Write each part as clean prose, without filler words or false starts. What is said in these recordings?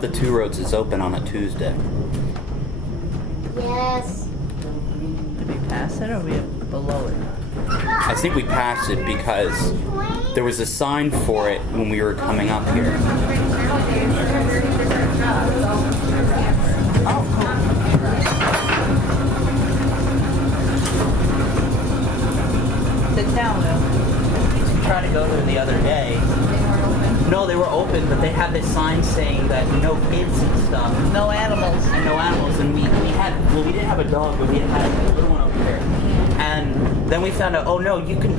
hope the two roads is open on a Tuesday. Yes. Did we pass it or are we below it? I think we passed it because there was a sign for it when we were coming up here. Oh, cool. Sit down, though. Tried to go there the other day. No, they were open, but they had this sign saying that no kids and stuff. No animals. And no animals. And we had, well, we didn't have a dog, but we had a little one over there. And then we found out, oh no, you can,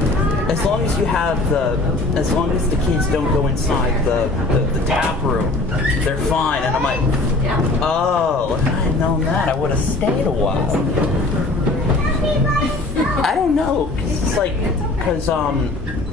as long as you have as long as the kids don't go inside the tap room, they're fine. And I'm like, oh, if I had known that, I would have stayed a while. I don't know. It's like, because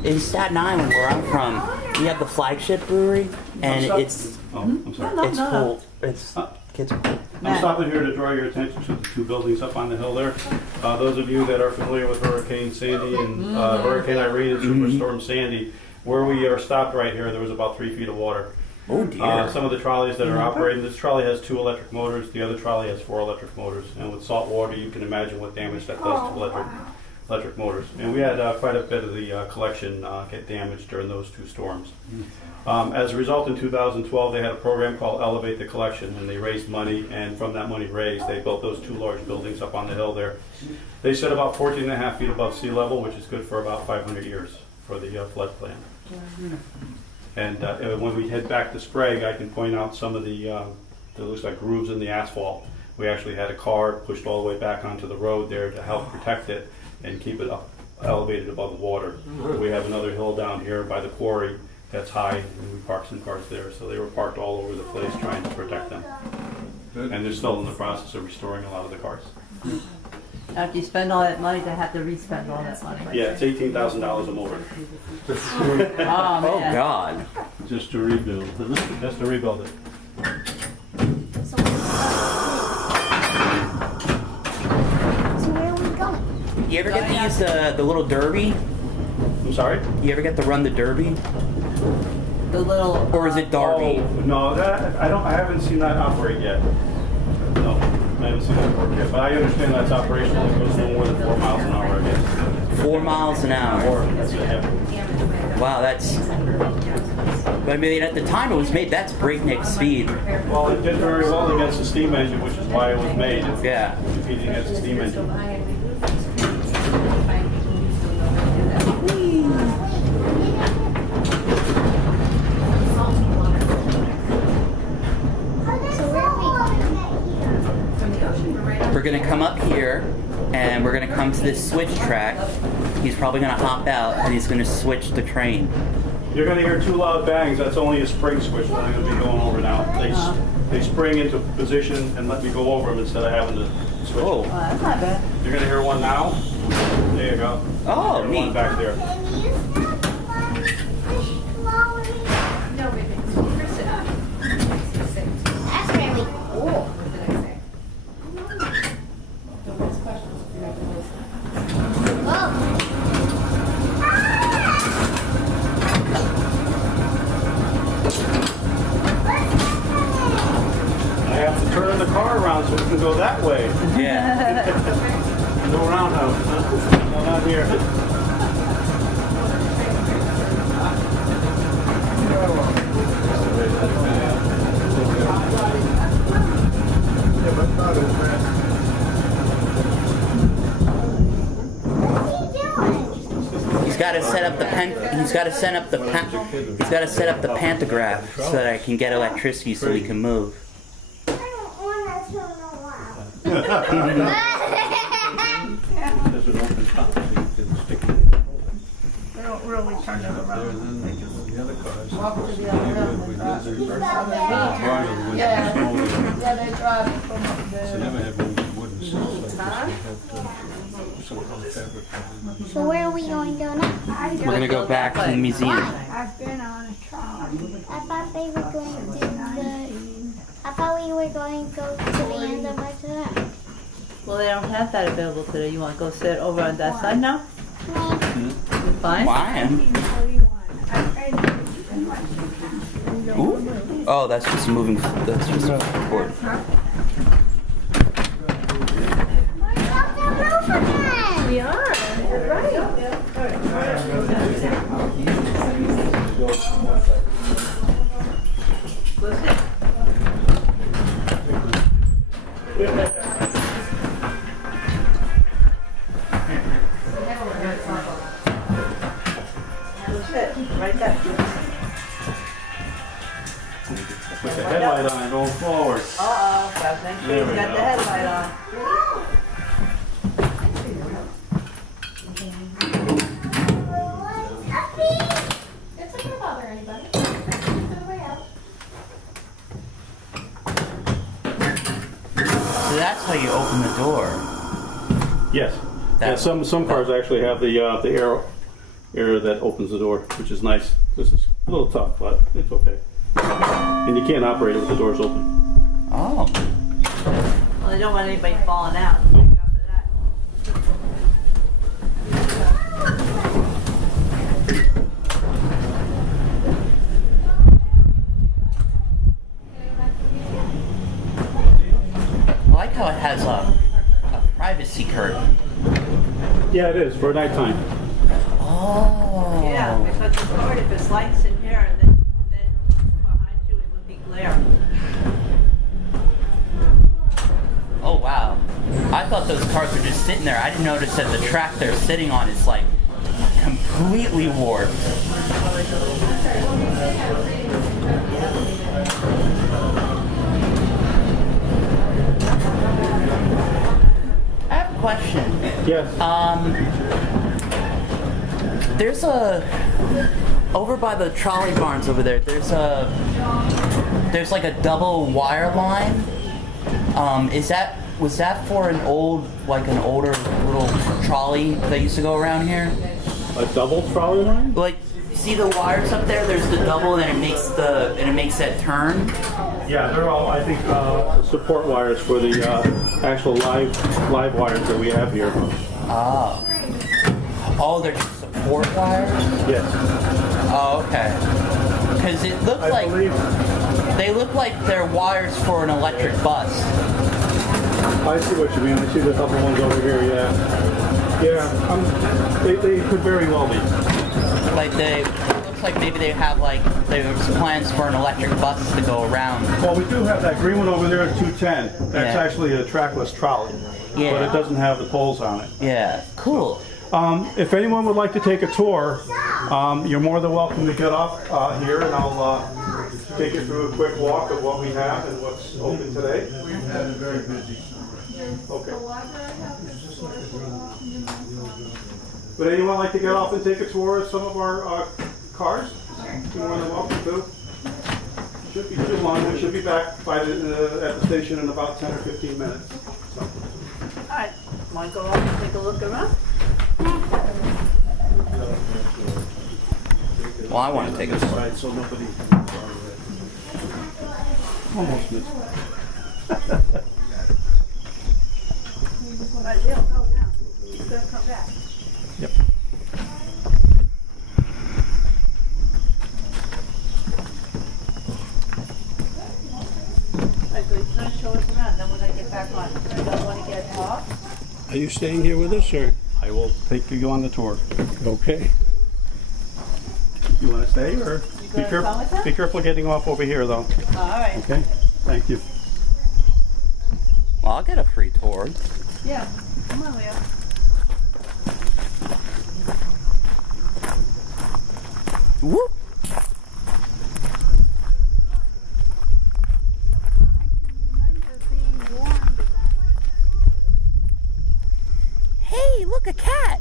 in Staten Island, where I'm from, we have the flagship brewery, and it's I'm sorry. it's cool. It's kids are cool. I'm stopping here to draw your attention to the two buildings up on the hill there. Those of you that are familiar with Hurricane Sandy and Hurricane Irene and Superstorm Sandy, where we are stopped right here, there was about 3 feet of water. Oh dear. Some of the trolleys that are operating, this trolley has 2 electric motors, the other trolley has 4 electric motors. And with salt water, you can imagine what damage that does to electric motors. And we had quite a bit of the collection get damaged during those 2 storms. As a result, in 2012, they had a program called Elevate the Collection, and they raised money, and from that money raised, they built those 2 large buildings up on the hill there. They sit about 14.5 feet above sea level, which is good for about 500 years for the floodplain. And when we head back to Sprague, I can point out some of there looks like grooves in the asphalt. We actually had a car pushed all the way back onto the road there to help protect it and keep it up, elevated above the water. We have another hill down here by the quarry that's high, and we parked some cars there, so they were parked all over the place trying to protect them. And they're still in the process of restoring a lot of the cars. After you spend all that money, to have to re-spend all that money. Yeah, it's $18,000 a motor. Oh, Oh man. God. Just to rebuild. Just to rebuild it. So where are we going? You ever get to use the little derby? I'm sorry? You ever get to run the derby? The little. Or is it Derby? Oh, no, I haven't seen that operate yet. No, I haven't seen that work yet. But I understand that's operational. It goes no more than 4 miles an hour, I guess. 4 miles an hour. Or, that's it, yeah. Wow, that's. But I mean, at the time it was made, that's breakneck speed. Well, it did very well against the steam engine, which is why it was made. It's Yeah. competing against the steam engine. We're gonna come up here, and we're gonna come to this switch track. He's probably gonna hop out, and he's gonna switch the train. You're going to hear 2 loud bangs. That's only a spring switch that I'm going to be going over now. They spring into position and let me go over them instead of having to switch. Oh. Oh, that's not bad. You're going to hear one now. There you go. Oh, There's neat. one back there. Can you stop fish slowly? No, baby. Chris, That's really cool. what did I say? Don't ask questions. You're not gonna listen. Whoa. I have to turn the car around so we can go that way. Yeah. No roundhouse. No, not here. He's got to set up the he's got to set up the he's got to set up the pantograph so that I can get electricity so we can move. I don't want to turn around. There's an open top so you can stick it. They don't really turn it around. The other cars. Walk to the other end. Yeah, they drive from up They there. never have any wooden seats like this. They have some kind of fabric. So where are we going to go now? We're gonna go back to the museum. I've been on a trolley. I thought they were going to I thought we were going to go to the end of our tour. Well, they don't have that available today. You want to go sit over on that side now? No. Fine. Why? 1941. I read Ooh. Oh, that's just moving. That's just forward. We are. You're right. Right there. Put the headlight on going forward. Uh-oh, gotta make sure There you've we got go. the headlight on. It's not gonna bother anybody. It's on the way out. So that's how you open the door. Yes. Yeah, some cars actually have the air that opens the door, which is nice. This is a little tough, but it's okay. And you can't operate it with the doors open. Oh. Well, they don't want anybody falling out. Take it off of that. I like how it has a privacy curtain. Yeah, it is for nighttime. Oh. Yeah, because it's hard if it's lights in here and then behind you it would be glare. Oh wow. I thought those cars were just sitting there. I didn't notice that the track they're sitting on is like completely warped. I have a question. Yes. There's over by the trolley barns over there. There's like a double wire line. Was that for an older little trolley that used to go around here? A double trolley line? Like, see the wires up there? There's the double, and it makes that turn. Yeah, they're all, I think, support wires for the actual live wires that we have here. Oh. Oh, they're just support wires? Yes. Oh, okay. Because it looked I like believe. they look like they're wires for an electric bus. I see what you mean. I see the couple ones over here. Yeah. Yeah. They could very well be. Like it looks like maybe they have there's plans for an electric bus to go around. Well, we do have that green one over there at 210. That's Yeah. actually a trackless trolley. Yeah. But it doesn't have the poles on it. Yeah, cool. If anyone would like to take a tour, you're more than welcome to get off here, and I'll take you through a quick walk of what we have and what's open today. We've had it very busy. Okay. Would anyone like to get off and take a tour of some of our cars? You're more than welcome to. Should be too long. We should be back by at the station in about 10 or 15 minutes. So. All right, want to go off and take a look around? Well, I want to take a tour. Right, so nobody. Almost missed. All right, they'll go now. He's going to come back. Yep. All right, so he's going to show us around, then we're going to get back on. You don't want to get off? Are you staying here with us, or? I will take you on the tour. Okay. You want to stay, or gonna come with us? be careful getting off over here, though. All right. Okay. Thank you. Well, I'll get a free tour. Yeah, come on, Leo. Whoop. Hey, look, a cat.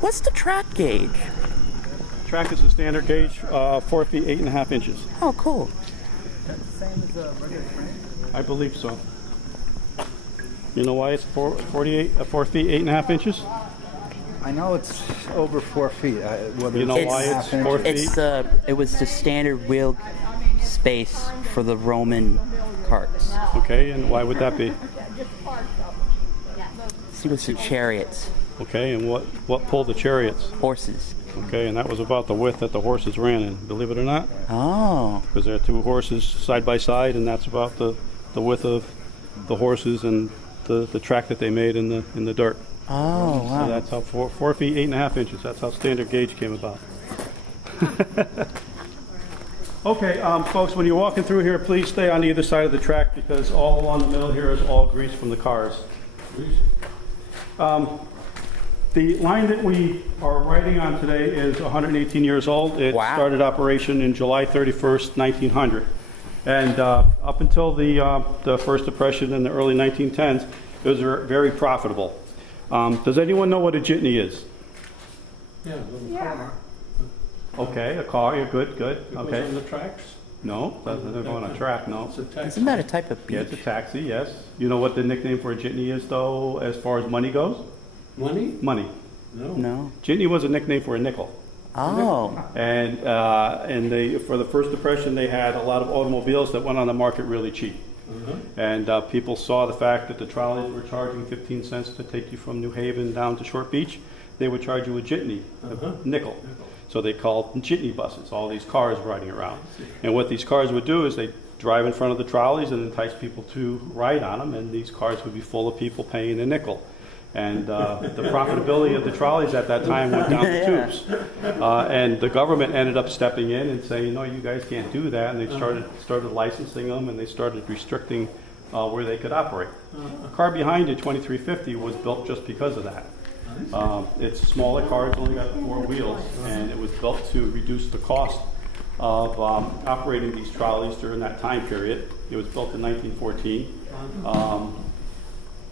What's the track gauge? Track is a standard gauge, 4 feet 8.5 inches. Oh, cool. That's the same as a regular train? I believe so. You know why it's 4 feet 8.5 inches? I know it's over 4 feet. Whether You know why it's 4 feet? It's it was the standard wheel space for the Roman carts. Okay, and why would that be? See, what's the chariots, Okay, and what pulled the chariots? horses. Okay, and that was about the width that the horses ran in, believe it or not. Oh, Because there are two horses side by side, and that's about the width of the horses and the track that they made in the dirt. oh, So wow. that's how 4 feet 8.5 inches. That's how standard gauge came about. Okay, folks, when you're walking through here, please stay on either side of the track because all along the middle here is all grease from the cars. The line that we are riding on today is 118 years old. It Wow. started operation in July 31st, 1900. And up until the First Depression in the early 1910s, it was very profitable. Does anyone know what a jitney is? Yeah. Okay, a car. You're good. Okay. on the tracks? No, doesn't go on a track. No. It's a taxi. Isn't that a type of Yeah, beach? it's a taxi. Yes. You know what the nickname for a jitney is, though, as far as money goes? Money? Money. No. No. Jitney was a nickname for a nickel. Oh, And they, for the First Depression, they had a lot of automobiles that went on the market really cheap. And people saw the fact that the trolleys were charging 15 cents to take you from New Haven down to Short Beach. They would charge you a jitney, a nickel. So they called them jitney buses, all these cars riding around. And what these cars would do is they drive in front of the trolleys and entice people to ride on them, and these cars would be full of people paying a nickel. And the profitability of the trolleys at that time went down the tubes. And the government ended up stepping in and saying, no, you guys can't do that. And they started licensing them, and they started restricting where they could operate. The car behind it, 2350, was built just because of that. It's a smaller car, it's only got 4 wheels, and it was built to reduce the cost of operating these trolleys during that time period. It was built in 1914.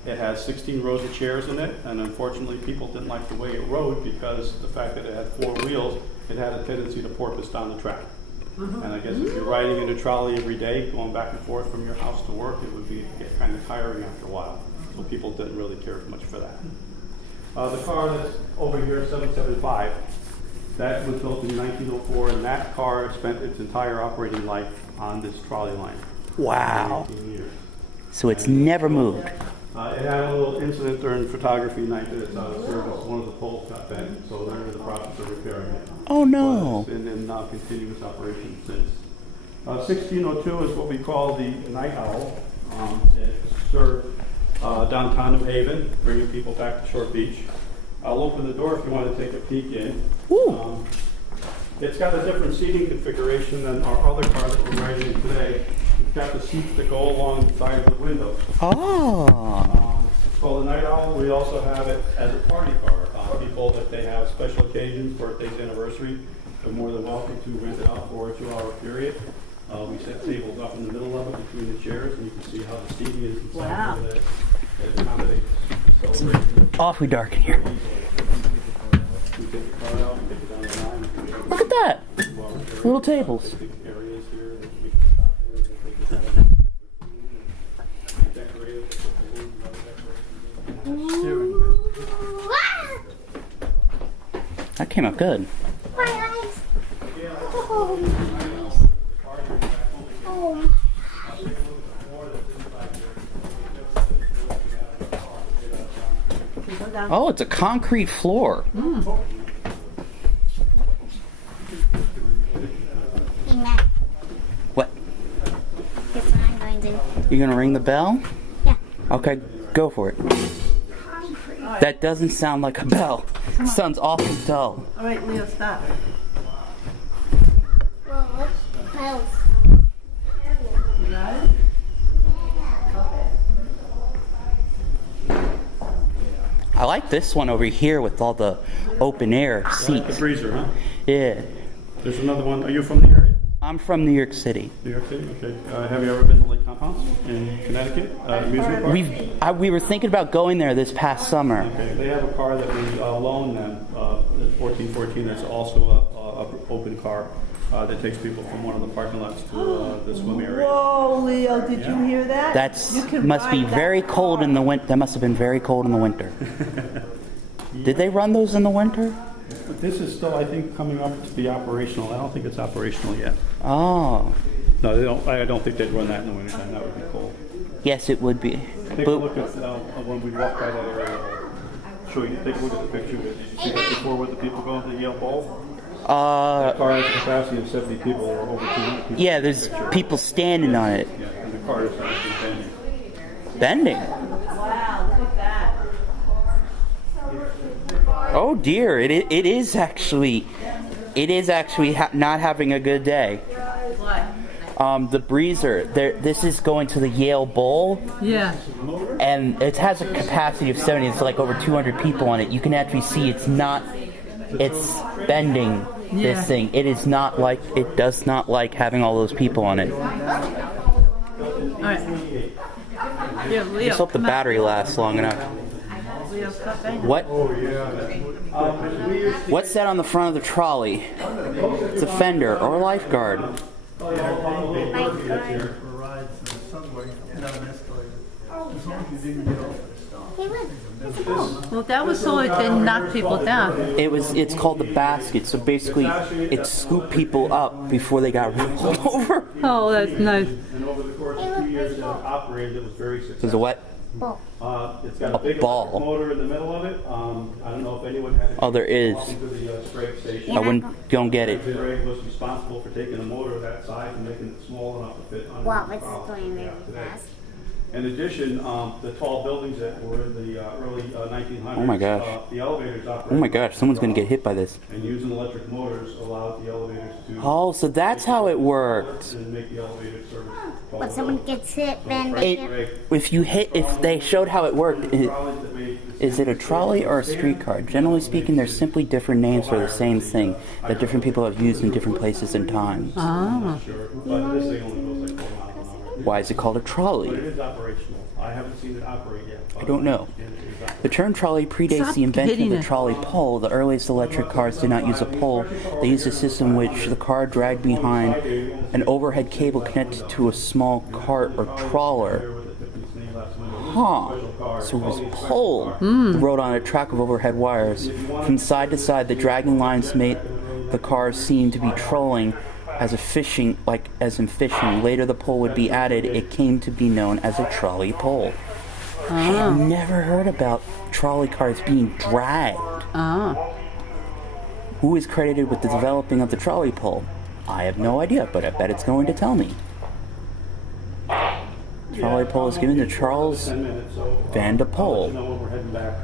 It has 16 rows of chairs in it, and unfortunately people didn't like the way it rode because the fact that it had 4 wheels, it had a tendency to porpoise down the track. And I guess if you're riding in a trolley every day, going back and forth from your house to work, it would get kind of tiring after a while. So people didn't really care much for that. The car that's over here, 775, that was built in 1904, and that car spent its entire operating life on this trolley line. wow. 18 years. So it's never moved. It had a little incident during photography night that it's out of service. One of the poles got bent, so they're in the process of repairing it. Oh, no. But it's in continuous operation since. 1602 is what we call the Night Owl. It served downtown New Haven, bringing people back to Short Beach. I'll open the door if you want to take a peek in. It's got a different seating configuration than our other car that we're riding in today. It's got the seats that go along the side of the windows. Oh. It's called the Night Owl. We also have it as a party car. People, if they have special occasions, birthdays, anniversary, they're more than welcome to rent it out for a 2-hour period. We set tables up in the middle of it between the chairs, and you can see how the seating is inside. Wow. That accommodates celebration. Awfully dark in here. We take the car out, we take it down the line. Look at that. Little tables. Big areas here that we can stop there and take it down. Decorate it, put the balloons and other decorations in. That came out good. My eyes. Oh. Oh, it's a concrete floor. Yeah. What? Here's what I'm going to do. You gonna ring the bell? Yeah. Okay, go for it. That doesn't sound like a bell. Sounds awfully dull. All right, Leo, stop. Well, what smells? You got it? I like this one over here with all the open air Like the seats. breezer, huh? Yeah. There's another one. Are you from the area? I'm from New York City. New York City? Okay. Have you ever been to Lake Compounce in Connecticut? Amusement park? We were thinking about going there this past summer. Okay. They have a car that we loaned them, the 1414, that's also a open car. that takes people from one of the parking lots to the swim area. Whoa, Leo, did you hear that? That's You can must be ride that very cold in the winter. That must have been very cold in the winter. Did they run those in the winter? But this is still, I think, coming up to be operational. I don't think it's operational yet. Oh, No, they don't. I don't think they'd run that in the wintertime. That would be cold. yes, it would be. Take a look at when we walk by that area. Show you. Take a look at the picture. Did you see that before with the people going to the Yale Bowl? The car has a capacity of 70 people or over 200 people. Yeah, there's people standing on it, Yeah, and the car is actually bending. bending. Wow, look at that. Oh dear, it is actually not having a good day. What? The breezer. This is going to the Yale Bowl, Yeah. and it has a capacity of 70. It's like over 200 people on it. You can actually see it's bending. Yeah. This thing. It does not like having all those people on it. All right. Here, Leo. Just hope the come on. battery lasts long enough. Leo, stop banging. What? What's that on the front of the trolley? It's a fender or a lifeguard. Well, that was so it didn't knock people down. It's called the basket. So basically, it scooped people up before they got rolled over. Oh, that's nice. And over the course of 2 years that it operated, it was very successful. There's a what? It's got a big ball. electric motor in the middle of it. I don't know if anyone had Oh, there is. to the Sprague station. I wouldn't go get it. Sprague was responsible for taking a motor that size and making it small enough to fit on Wow, the it's trolley. going really today. fast. In addition, the tall buildings that were in the early 1900s, Oh my gosh. The elevators operated. Oh my gosh, someone's gonna get hit by this. And using electric motors allowed the elevators to Oh, so that's how it worked. and make the elevator service. When someone gets hit, then they can... If they showed how it worked, is it a trolley or a streetcar? Generally speaking, they're simply different names for the same thing that different people have used in different places and times. Oh. But this thing only goes like 4 miles an hour. Why is it called a But it trolley? is operational. I haven't seen it operate yet. I don't know. The term trolley predates Stop the invention hitting of the it. trolley pole. The earliest electric cars did not use a pole. They used a system which the car dragged behind an overhead cable connected to a small cart or trawler. Huh. So it was pole rode on a track of overhead wires. From side to side, the dragging lines made the car seem to be trolling as in fishing. Later the pole would be added. It came to be known as a trolley pole. I've never heard about trolley cars being dragged. Oh. Who is credited with the developing of the trolley pole? I have no idea, but I bet it's going to tell me. Trolley pole is given to Charles Van de Poel, When we're heading back.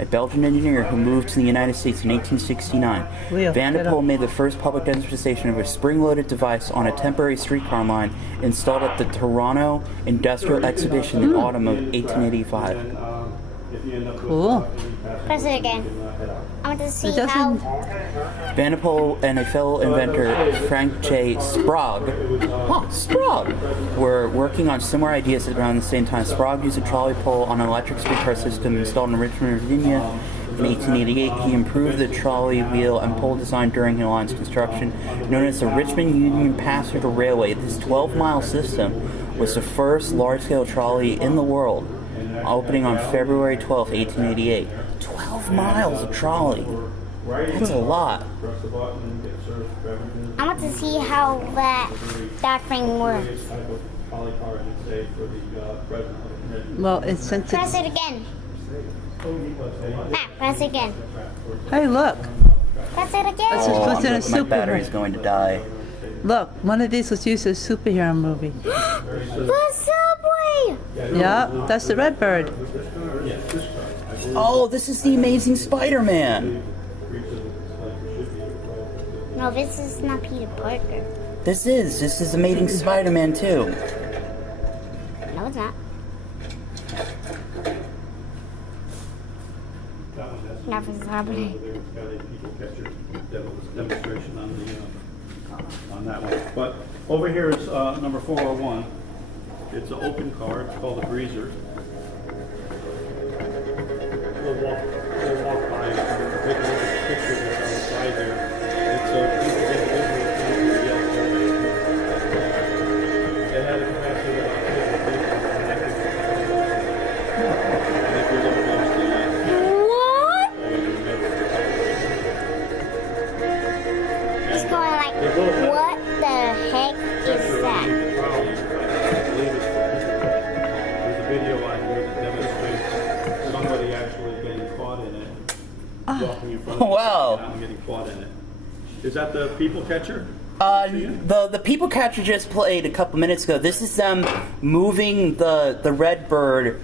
a Belgian engineer who moved to the United States in 1869. Leo, Van de get up. Poel made the first public demonstration of a spring-loaded device on a temporary streetcar line installed at the Toronto Industrial Exhibition in the autumn of 1885. If you end up with, Cool. Press it again. I want to see It how... doesn't. Van de Poel and a fellow inventor, Frank J. Sprague, were working on similar ideas around the same time. Sprague used a trolley pole on an electric streetcar system installed in Richmond, Virginia. In 1888, he improved the trolley wheel and pole design during the line's construction. Known as the Richmond Union Passenger Railway, this 12-mile system was the first large-scale trolley in the world, opening on February 12, 1888. 12 miles of trolley. That's a lot. press the button and get served beverages. I want to see how that thing works. Type of polycar, I should say, for the president. Well, it's since Press it's. it again. Matt, press it again. Hey, look. Press it again. Let's just put in a My battery's superhero. going to die. Look, one of these was used as a superhero movie. The subway! Yep, that's the Redbird. Oh, this is the Amazing Spider-Man. No, this is not Peter Parker. This is Amazing Spider-Man too. No, it's not. Not for the subway. It's got a people catcher demonstration on that one. But over here is number 401. It's an open car. It's called a breezer. We'll walk by and take a look at the picture that's on the side there. It's a piece of individual Is that the people catcher? The people catcher just played a couple minutes ago. This is them moving the Redbird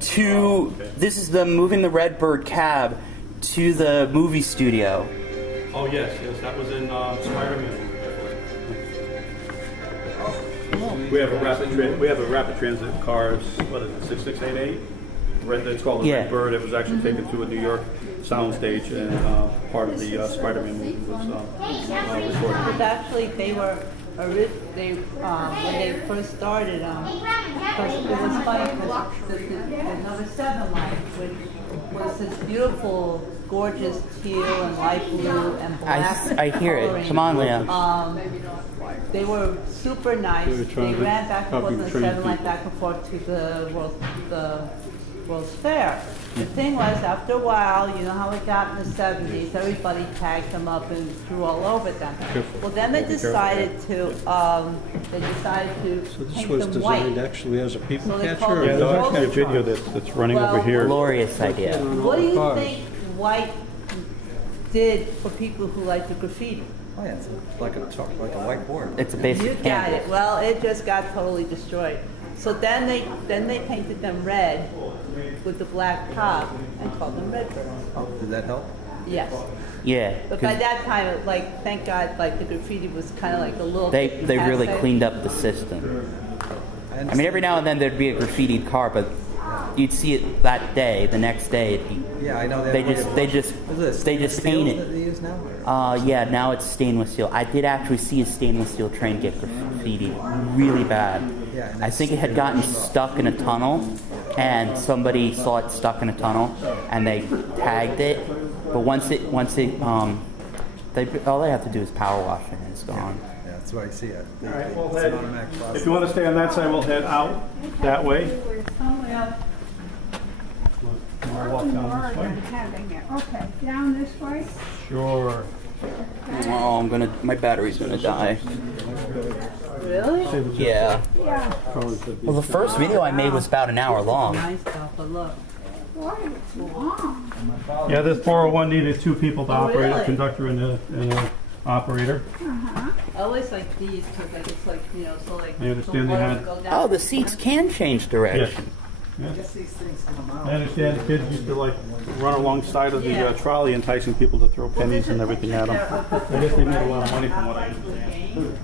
to. This is them moving the Redbird cab to the movie studio. Oh yes, that was in Spider-Man. We have a rapid transit cars. What is it? 6688. It's called the Redbird. It was actually taken to a New York soundstage, and part of the Spider-Man movie was recorded. But actually, they were when they first started. Because it was funny because the number 7 line, which was this beautiful, gorgeous teal and light blue and black. I hear it. coloring. Come on, Leah. They were super nice. They ran back and forth on the 7 line, back and forth to the World's Fair. The thing was, after a while, you know how it got in the 70s, everybody tagged them up and threw all over them. Well, then they decided to So this paint was them designed white. actually as a people So they catcher? called or it Yeah, a there's dog actually a catcher? video that's running Well, over here. Glorious idea. What do you Cars. think white did for people who like to graffiti? Oh, yeah, it's like a whiteboard. It's a basic You got canvas. it. Well, it just got totally destroyed. So then they painted them red with the black top and called them Redbirds. Oh, did that help? Yes. Yeah. But 'cause by that time, thank God, the graffiti was kind of like a little. they bit really passe. cleaned up the system. I mean, every now and then there'd be a graffitied car, but you'd see it that day. The next day, it'd be. Yeah, I know. They just paint That it. they use now? Yeah, now it's stainless steel. I did actually see a stainless steel train get graffitied really bad. Yeah, and I think it had gotten stuck in a tunnel, and somebody saw it stuck in a tunnel, and they tagged it. But once it, all they have to do is power wash it, and it's gone. Yeah, that's why I see it. All right, we'll It's head. an automatic process. If you want to stay on that side, we'll head out that way. We'll walk down this way. Having it. Okay, down this way. Sure. Oh, my battery's gonna die. Really? Yeah. Yeah. Well, the first video I made was about an hour long. Nice stuff, but look. Boy, it's long. Yeah, this 401 needed 2 people to operate it, really? a conductor and an operator. I always like these because it's so I understand the they water had- will go down. Oh, the seats can change direction. I guess these things come out. I understand the kids used to run alongside of the trolley, enticing people to throw pennies and everything at them. I guess they made a lot of money from what I understand.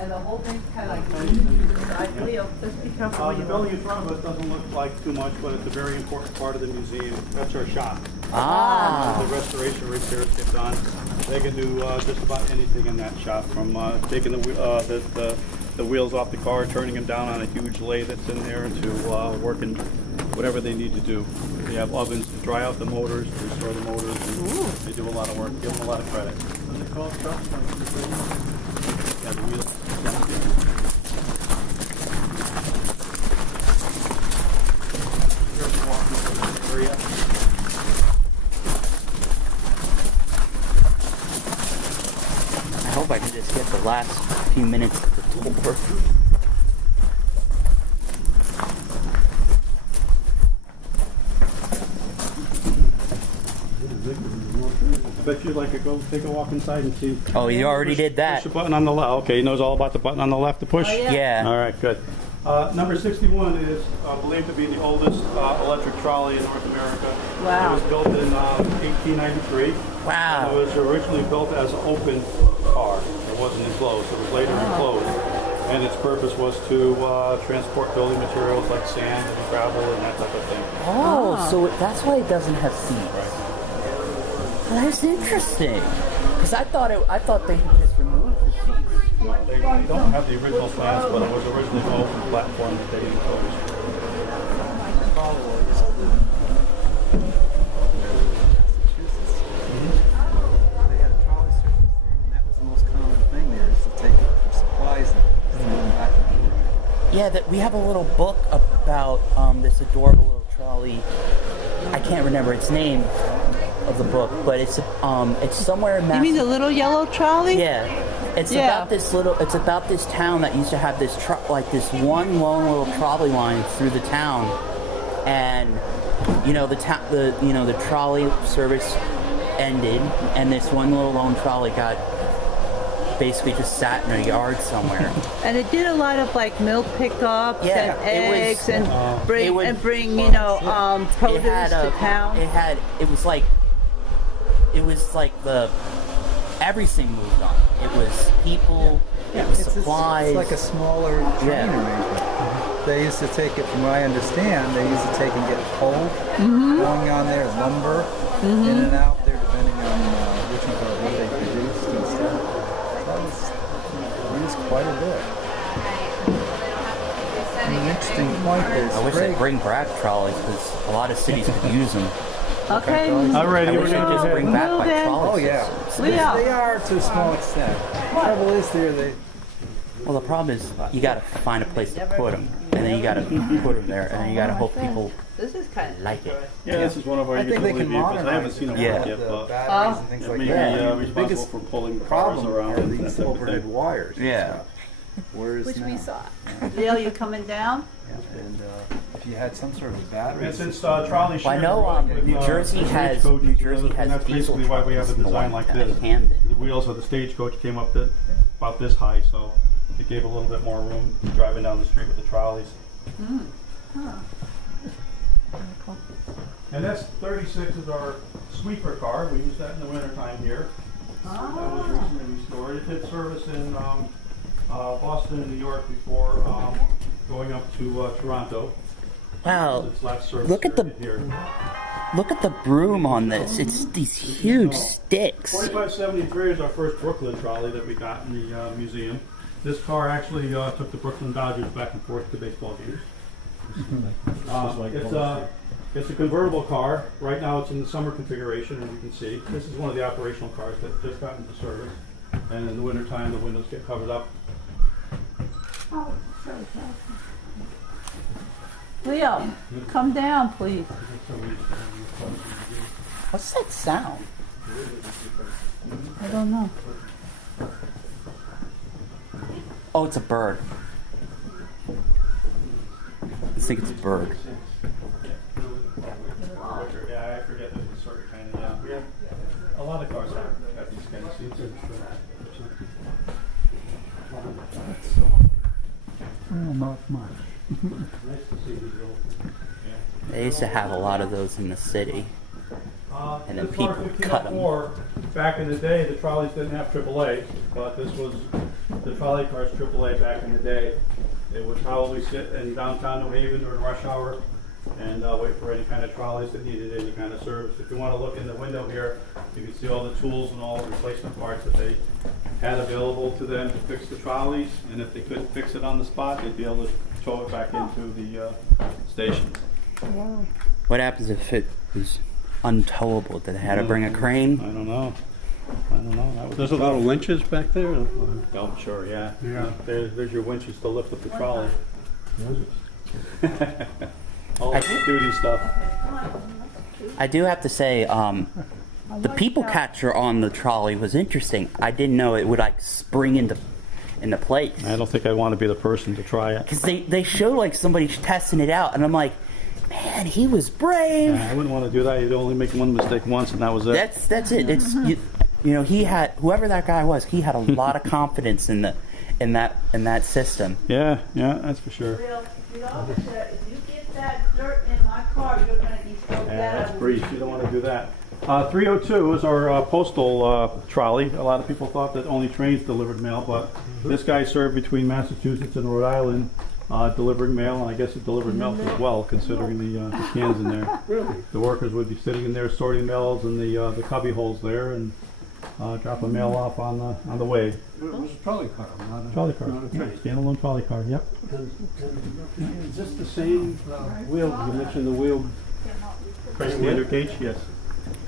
And the whole thing's kind of like, Leo, just be careful The when you building in front of us doesn't look like too much, but it's a very important part of the museum. That's our shop. Ah. The restoration repairs get done. They can do just about anything in that shop, from taking the wheels off the car, turning them down on a huge lathe that's in there, to working whatever they need to do. They have ovens to dry out the motors, to restore the motors. And they do a lot of work. Give them a lot of credit. What's it called? Yeah, the wheels. I hope I can just get the last few minutes of the tour. I bet you'd like to go take a walk inside and see. Oh, you already did that. Push the button on the left. Okay, he knows all about the button on the left to push? Oh, yeah. Yeah. All right, good. Number 61 is believed to be the oldest electric trolley in North America. Wow. It was built in 1893. Wow. It was originally built as an open car. It wasn't enclosed. It was later enclosed. And its purpose was to transport building materials like sand and gravel and that type of thing. Oh, so that's why it doesn't have seats. That's interesting. Because I thought they had just removed the seats. They don't have the original plans, but it was originally an open platform that they enclosed. They had a trolley service there, and that was the most common thing there, is to take it for supplies and send them back and forth. Yeah, that we have a little book about this adorable little trolley. I can't remember its name of the book, but it's somewhere in You mean the little yellow trolley? Yeah. It's Yeah. it's about this town that used to have this this one lone little trolley line through the town, and the trolley service ended, and this one little lone trolley got basically just sat in a yard somewhere. And it did a lot of like milk pickups Yeah, and it was- eggs and it would- bring It produce had to town. it was like the everything moved on. It was people, it was supplies. It's like a smaller train arrangement. They used to take it, from what I understand, they used to take and get coal going on there, lumber, in and out there, depending on what they produced and stuff. That was used quite a bit. And the interesting point is, I wish they'd bring back trolleys because a lot of cities could use them. Okay. All right, I we're wish they'd gonna just bring back Move like in. trolleys. oh yeah, Leo. they are to a small extent. The trouble is they Well, the problem is you got to find a place to put them, and then you got to put them there, and then you got to hope people This is kind of like it. Yeah, this is one of our I think they utility can vehicles. I haven't modernize seen them Yeah. work yet, the but batteries and things it like may be that. The responsible biggest for pulling cars problem around are and these that type of overhead thing. wires. and Yeah. stuff. Whereas Which now, we saw. Leo, you coming down? and if you had some sort of battery, And since Trolley Well, I know with, New Jersey the has stagecoach New and Jersey and has that's diesel basically why we have a trolleys, design like and the this. one Camden. The wheels of the stagecoach came up about this high, so it gave a little bit more room driving down the street with the trolleys. And that's 36 is our sweeper car. We use that in the wintertime here. That was recently restored. It did service in Boston and New York before going up to Toronto. Wow, Its last service look at the period here. look at the broom on this. It's these huge sticks. 2573 is our first Brooklyn trolley that we got in the museum. This car actually took the Brooklyn Dodgers back and forth to baseball games. It's a convertible car. Right now it's in the summer configuration, as you can see. This is one of the operational cars that just got into service. And in the wintertime, the windows get covered up. Oh, so. Leo, come down, please. What's that sound? I don't know. Oh, it's a bird. I think it's a bird. Yeah, I forget that it's sort of kind of, yeah. We have a lot of cars have got these kind of seats. not much. Nice to see these little, yeah. They used to have a lot of those in the city. And then This people car cut 'em. 1504, back in the day, the trolleys didn't have AAA, but this was the trolley car's AAA back in the day. It would probably sit in downtown New Haven during rush hour and wait for any kind of trolleys that needed any kind of service. If you want to look in the window here, you can see all the tools and all the replacement parts that they had available to them to fix the trolleys. And if they couldn't fix it on the spot, they'd be able to tow it back into the station. What happens if it was untowable? Did they have to bring a crane? I don't know. That would There's be a lot tough. of winches back there. Oh, sure, yeah. Yeah. There's your winches to lift up the trolley. All the duty stuff. I do have to say, the people catcher on the trolley was interesting. I didn't know it would like spring into place. I don't think I want to be the person to try it. Because they showed like somebody testing it out, and I'm like, man, he was brave. I wouldn't want to do that. You'd only make one mistake once, and that was it. That's it. It's you know, he had, whoever that guy was, he had a lot of confidence in that system. Yeah, that's for sure. The officer, if you get that dirt in my car, you're gonna be so Yeah, bad. that's brief. You don't want to do that. 302 is our postal trolley. A lot of people thought that only trains delivered mail, but this guy served between Massachusetts and Rhode Island, delivering mail, and I guess it delivered milk as well, considering the cans in there. The workers would be sitting in there sorting mails in the cubby holes there, and dropping mail off on the way. It was a trolley car, not a Trolley car, not a train. standalone trolley car. Yep. Is this the same wheel? You mentioned the wheel. Standard gauge, yes.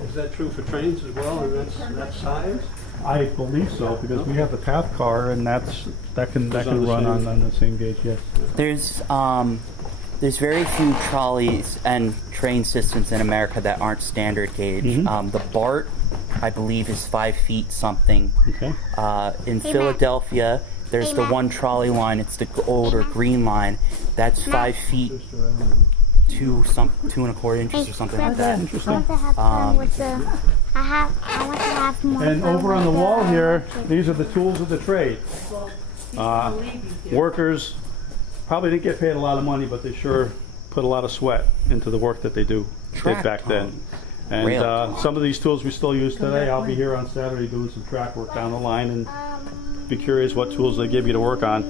Is that true for trains as well, and that size? I believe so, because we have the path car, and that can It's on the run same- on the same gauge. Yes. There's very few trolleys and train systems in America that aren't standard gauge. The BART, I believe, is 5 feet something. Okay. In Hey, Philadelphia, there's Hey, the Matt. one trolley line. It's the older green line. That's 5 feet, 2 and a quarter inches or something like that. I want to have fun with the I want to have more. And fun over on the with wall here, electric. these are the tools of the trade. Workers probably didn't get paid a lot of money, but they sure put a lot of sweat into the work that they did back then. And Rail some of these tools we still use today. I'll be here on Saturday doing some track work down the line, and be curious what tools they give you to work on.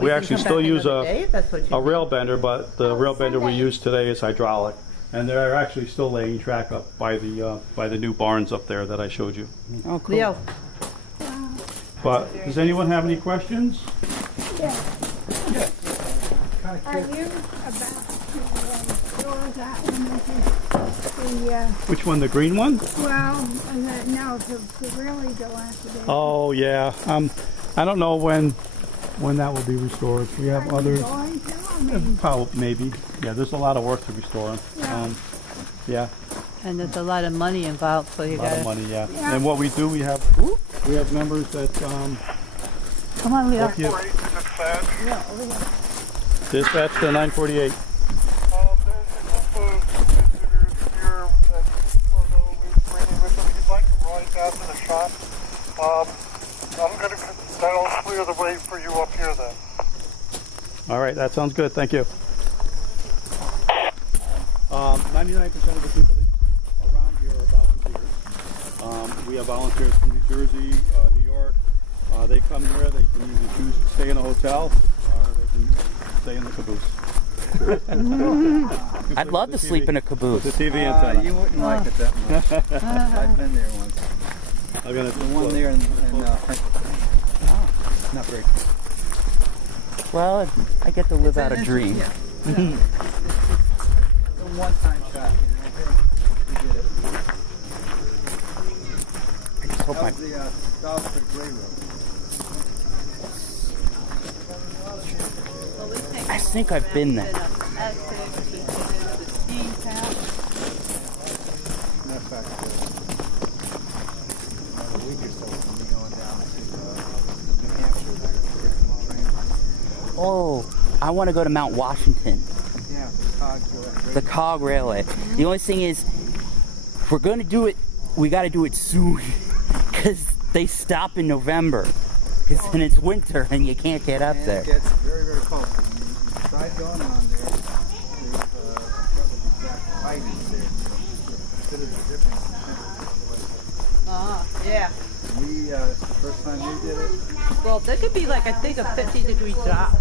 We actually still use a rail bender, but the rail bender we use today is hydraulic. And they're actually still laying track up by the new barns up there that I showed you. Oh, cool. Leo. But does anyone have any questions? Are you about to go that one? Which one, the green one? Well, no, to really go after that. Oh yeah. I don't know when that will be restored. We have others. Going to? I mean, Probably, maybe. Yeah, there's a lot of work to restore them. Yeah, And there's a lot of money involved, so you a lot of gotta. money. Yeah. And what we do, we have members that Come on, Leo. help you. Dispatch to 948. There's a group of visitors here that we're bringing with them. If you'd like to ride after the shop, that'll clear the way for you up here then. All right, that sounds good. Thank you. 99% of the people that you see around here are volunteers. We have volunteers from New Jersey, New York. They come here. They can either choose to stay in a hotel or they can stay in the caboose. I'd love to sleep in a caboose. The TV antenna. You wouldn't like it that much. I've been there once. I'm gonna The one there in not very. Well, I get to live out a dream. Yeah. It's a one-time shot. We did it. I just hope That my was the South Street Railroad. I think I've been there. Matter of fact, a week or so we'll be going down to New Hampshire. Oh, I want to go to Mount Washington. Yeah, The cog railway. The only thing is, if we're going to do it, we got to do it soon. Because they stop in November. Because then it's winter and you can't get up there. It gets very, very cold. When you try going on there, there's a couple of exact heights there. Consider the difference in temperature. Yeah. We, the first time we did it, Well, there could be like, I think, a 50-degree drop.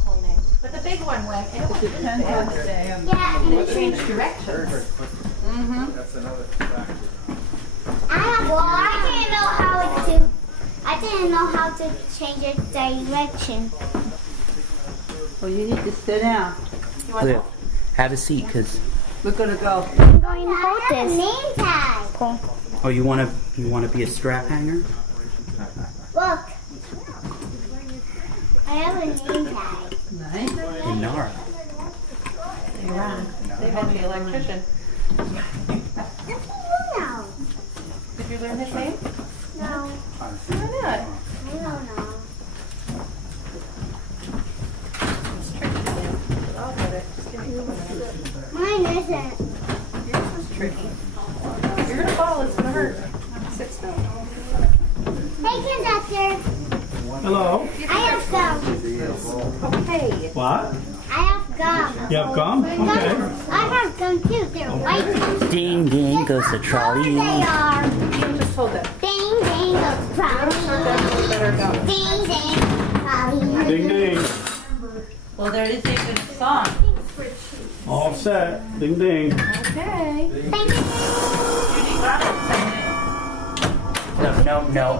But the big one went, and it Depends on the day. Yeah, and it changed directions. that's another factor. I didn't know how to change its direction. Well, you need to sit down. Liv, have a seat, because We're gonna go. I'm going to hold this. Name tag. oh, you want to be a strap hanger? Look. I have a name tag. Nice. And Nara. They had the electrician. No. Did you learn his name? No. Why not? I don't know. It's tricky to do. But I'll get it. Just give me a couple minutes. Mine isn't. Yours was tricky. You're gonna fall, it's gonna hurt. Sit still. Hey, conductor. Hello. I have gum. Okay. What? I have gum. You have gum? Okay. I have gum too. They're white. Ding, ding goes the trolley. They are. You just hold it. Ding, ding, goes trolley. Better go. Ding, ding, trolley. Ding ding. Well, there is even a song. All set. Ding ding. Okay. Thank you.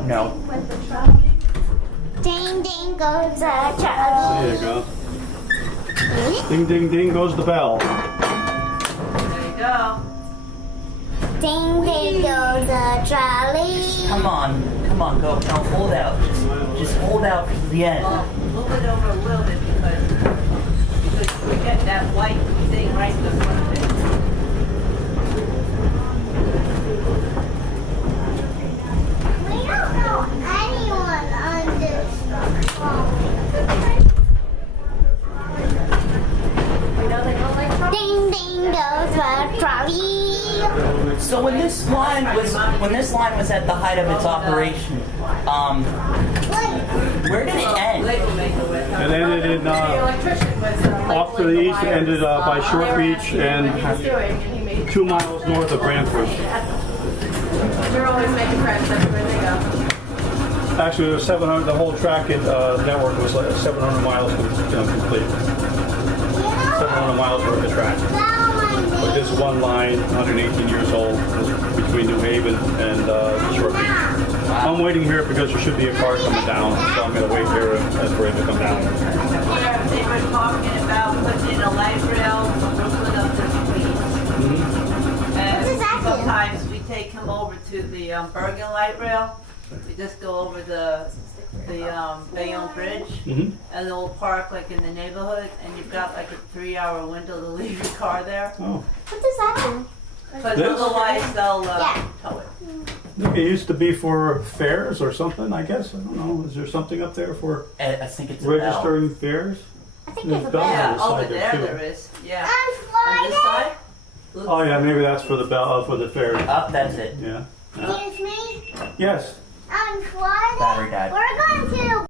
No. Ding, ding, goes the trolley. There you go. Ding ding ding goes the bell. There you go. Ding, ding, goes the trolley. Come on, go. No, hold out. Just hold out to the end. Well, move it over a little bit because we get that white thing right in the front of it. We don't know anyone on this phone. We know they don't like trouble. Ding, ding, goes the trolley. So when this line was at the height of its operation, where did it end? It ended in The electrician was off to the east. It ended by Short Beach and he was doing, and he made. 2 miles north of Brantford. They're always making friends everywhere they go. Actually, it was 700. The whole track network was like 700 miles complete. 700 miles worth of track. But this one line, 118 years old, is between New Haven and Short Beach. I'm waiting here because there should be a car coming down, so I'm going to wait here for it to come down. They were talking about putting in a light rail from Brooklyn up to Queens. And What does that do? sometimes we take him over to the Bergen light rail. We just go over the Bayonne Bridge, Mhm. and then we'll park like in the neighborhood, and you've got like a 3-hour window to leave your car there. Oh. What does that do? Because This? otherwise they'll Yeah. tow it. It used to be for fares or something, I guess. I don't know. Is there something up there for I think it's a bell. registering fares? I think there's a Bell. bell. Yeah, the over side there, there too. there is. Yeah. I'm On this side? Oh yeah, maybe that's for the bell for the fares. Up, that's it. Yeah. Excuse me. Yes. On Friday, Battery died. we're going to